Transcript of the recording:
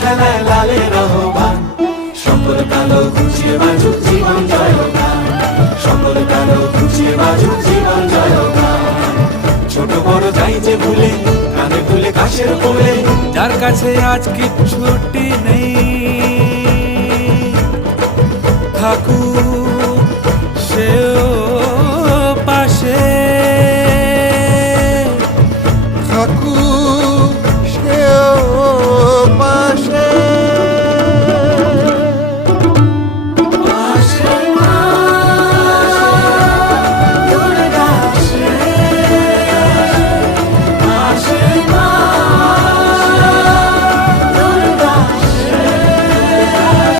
খেলায় লালের আহ্বান। সকল কালো ঘুচিয়ে বাজুক জীবন জয়গান, সকল কালো ঘুচিয়ে বাজুক জীবন জয়গান। ছোট বড় যাই যে ভুলে, কানে ভুলে কাশের কোলে, যার কাছে আজ কিচ্ছুটি নেই, থাকুক